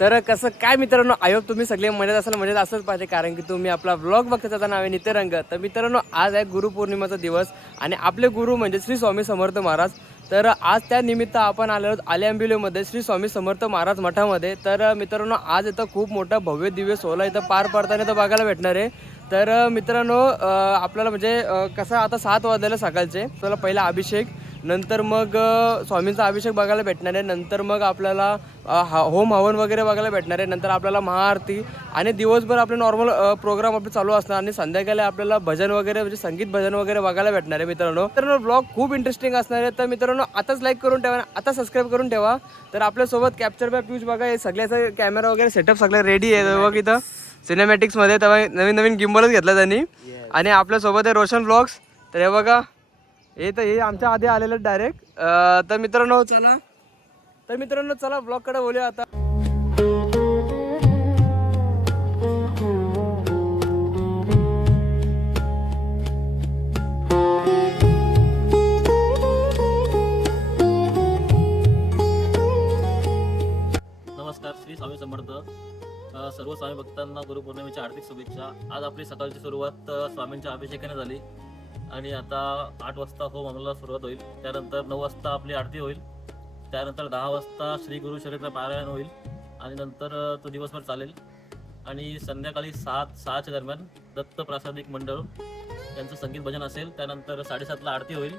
तर कसं काय मित्रांनो, आय होप तुम्ही सगळे मजेत असाल, मजेत असंच पाहिजे, कारण की तुम्ही आपला ब्लॉग बघता. त्याचं नाव आहे नित्यरंग. तर मित्रांनो, आज आहे गुरुपौर्णिमेचा दिवस आणि आपले गुरु म्हणजे श्री स्वामी समर्थ महाराज. तर आज त्या निमित्त आपण आलो आहोत आलेआंबिलोमध्ये श्री स्वामी समर्थ महाराज मठामध्ये. तर मित्रांनो, आज इथं खूप मोठा भव्य दिव्य सोहळा इथं पार पडताना इथं बघायला भेटणार आहे. तर मित्रांनो, आपल्याला म्हणजे कसं आता 7 वाजलेलं सकाळचे. चला पहिला अभिषेक, नंतर मग स्वामींचा अभिषेक बघायला भेटणार आहे. नंतर मग आपल्याला होम हवन वगैरे बघायला भेटणार आहे. नंतर आपल्याला महाआरती आणि दिवसभर आपले नॉर्मल प्रोग्राम आपले चालू असणार आणि संध्याकाळी आपल्याला भजन वगैरे म्हणजे संगीत भजन वगैरे बघायला भेटणार आहे मित्रांनो. तर ब्लॉग खूप इंटरेस्टिंग असणार आहे. तर मित्रांनो, आताच लाईक करून ठेवा, आता सबस्क्राईब करून ठेवा. तर आपल्यासोबत कॅप्चर बाय पियुष बघा, हे सगळ्याचा कॅमेरा वगैरे सेटअप सगळं रेडी आहे बघ इथं सिनेमॅटिक्समध्ये. तेव्हा नवीन नवीन गिम्बलच घेतला त्यांनी. आणि आपल्यासोबत आहे रोशन ब्लॉग्स. तर हे बघा, हे आमच्या आधी आलेलं डायरेक्ट. तर मित्रांनो चला ब्लॉगकडे बोलूया आता. नमस्कार, श्री स्वामी समर्थ. सर्व स्वामी भक्तांना गुरुपौर्णिमेच्या हार्दिक शुभेच्छा. आज आपली सकाळची सुरुवात स्वामींच्या अभिषेकाने झाली आणि आता 8 वाजता होम हवनाला सुरुवात होईल. त्यानंतर 9 वाजता आपली आरती होईल. त्यानंतर 10 वाजता श्री गुरु चरित्र पारायण होईल आणि नंतर तो दिवसभर चालेल. आणि संध्याकाळी 6च्या दरम्यान दत्त प्रासादिक मंडळ यांचं संगीत भजन असेल. त्यानंतर 7:30ला आरती होईल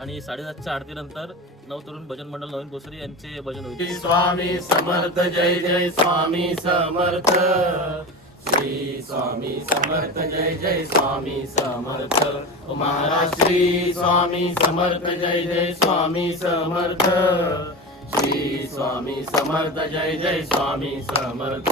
आणि 7:30च्या आरतीनंतर नवतरुण भजन मंडळ नवीन भोसरी यांचे भजन होईल. स्वामी समर्थ, जय जय स्वामी समर्थ. श्री स्वामी समर्थ, जय जय स्वामी समर्थ. ओ महाराज श्री स्वामी समर्थ, जय जय स्वामी समर्थ. श्री स्वामी समर्थ, जय जय स्वामी समर्थ.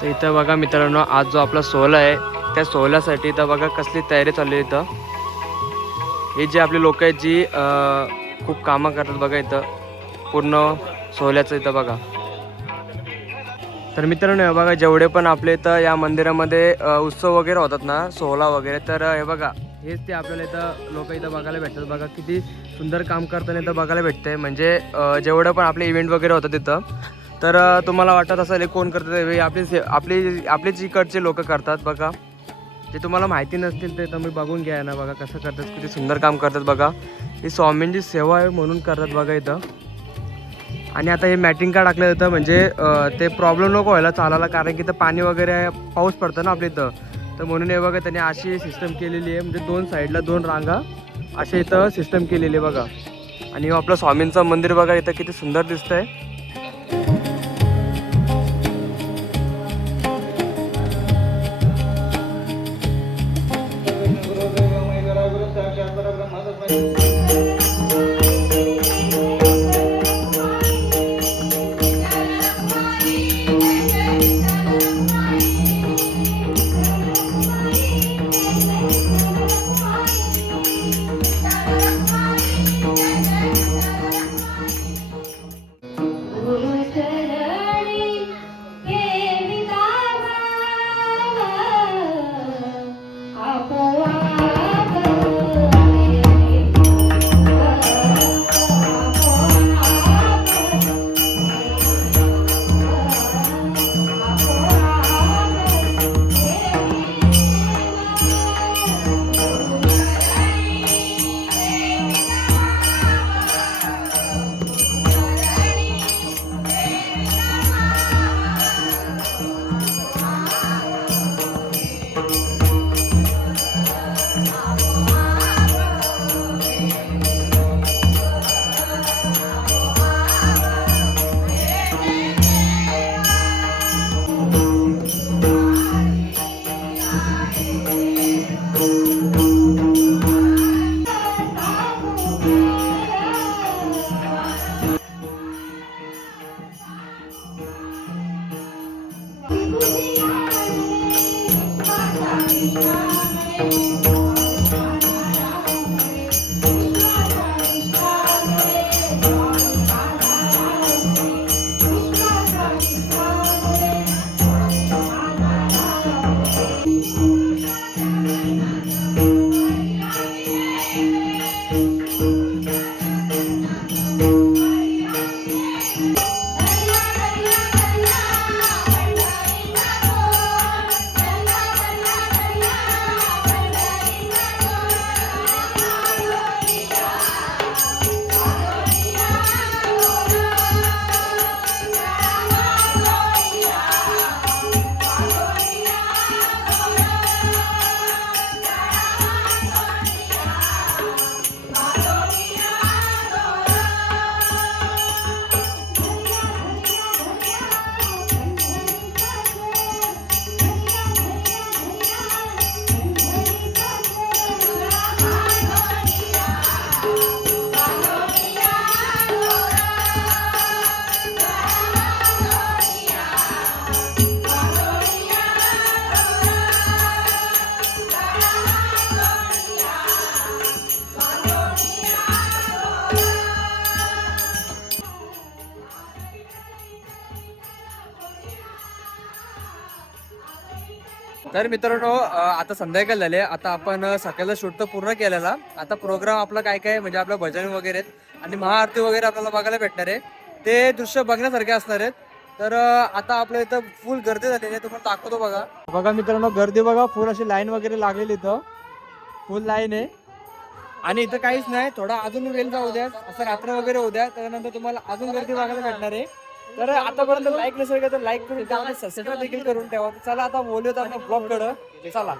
तर इथं बघा मित्रांनो, आज जो आपला सोहळा आहे त्या सोहळ्यासाठी इथं बघा कसली तयारी चालली आहे. इथं हे जे आपले लोक आहेत जी खूप कामं करतात बघा इथं पूर्ण सोहळ्याचं. इथं बघा, तर मित्रांनो हे बघा, जेवढे पण आपले इथं या मंदिरामध्ये उत्सव वगैरे होतात ना, सोहळा वगैरे, तर हे बघा हेच ते आपल्याला इथं लोक इथं बघायला भेटतात. बघा किती सुंदर काम करताना इथं बघायला भेटतंय. म्हणजे जेवढं पण आपले इव्हेंट वगैरे होतात तिथं, तर तुम्हाला वाटत असेल कोण करतात, आपलेच इकडचे लोक करतात. बघा, जे तुम्हाला माहिती नसतील ते तुम्ही बघून घ्या ना. बघा कसं करतात, किती सुंदर काम करतात. बघा, ही स्वामींची सेवा आहे म्हणून करतात बघा इथं. आणि आता हे मॅटिंग का टाकलं जातं म्हणजे ते प्रॉब्लेम नको व्हायला चालायला, कारण की इथं पाणी वगैरे पाऊस पडतं ना आपल्या इथं. तर म्हणून हे बघा त्यांनी अशी सिस्टम केलेली आहे, म्हणजे 2 साईडला 2 रांगा असे इथं सिस्टम केलेली आहे बघा. आणि आपलं स्वामींचं मंदिर बघा इथं किती सुंदर दिसतंय. तर मित्रांनो आता संध्याकाळ झाले. आता आपण सकाळचा शूट तर पूर्ण केलेला. आता प्रोग्राम आपला काय काय म्हणजे आपलं भजन वगैरे आहेत आणि महाआरती वगैरे आपल्याला बघायला भेटणार आहे. ते दृश्य बघण्यासारखे असणार आहेत. तर आता आपल्या इथं फुल गर्दी झालेली आहे. तुम्हाला दाखवतो बघा. बघा मित्रांनो गर्दी बघा, फुल अशी लाईन वगैरे लागलेली इथं, फुल लाईन आहे. आणि इथं काहीच नाही, थोडा अजून वेळ जाऊ द्या, असं रात्र वगैरे होऊ द्या, त्यानंतर तुम्हाला अजून गर्दी बघायला भेटणार आहे. तर आतापर्यंत लाईक नसेल का तर लाईक करून ठेवा आणि सबस्क्राईब देखील करून ठेवा. चला आता बोलूयात आपण ब्लॉग कडं. चला.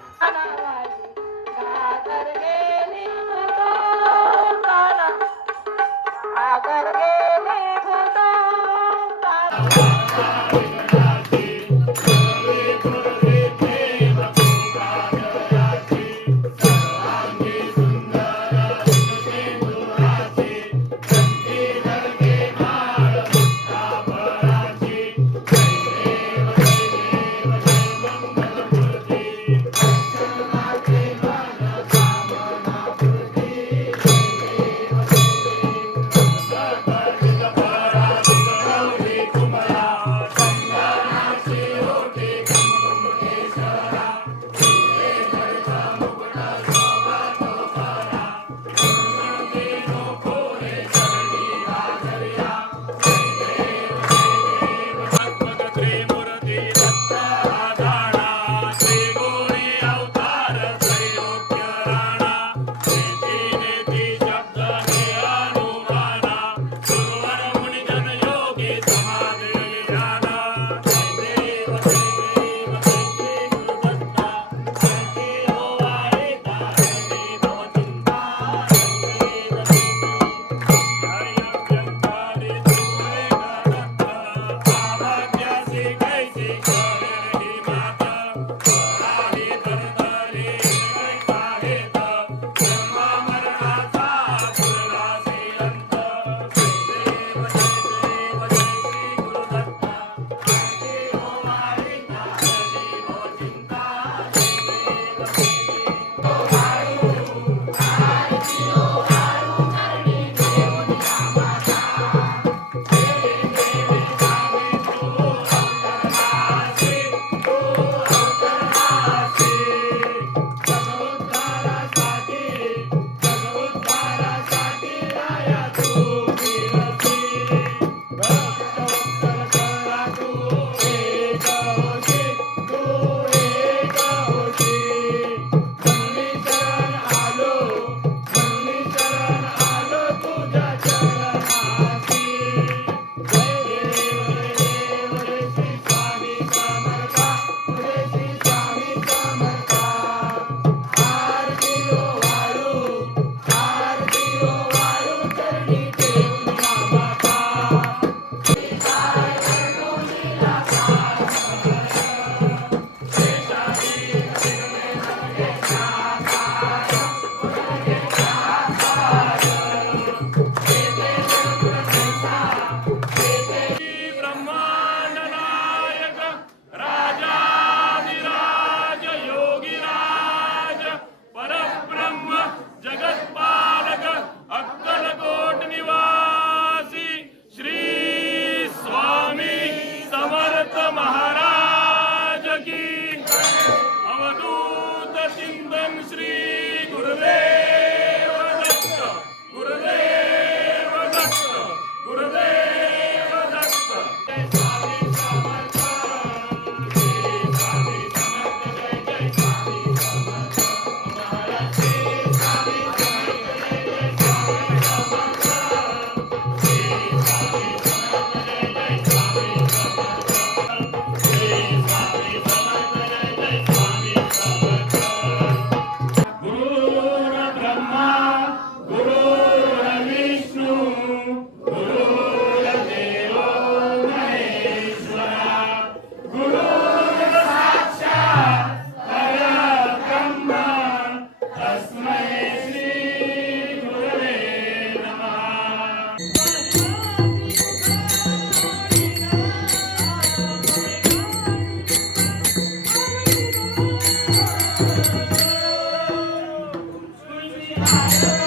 Bye.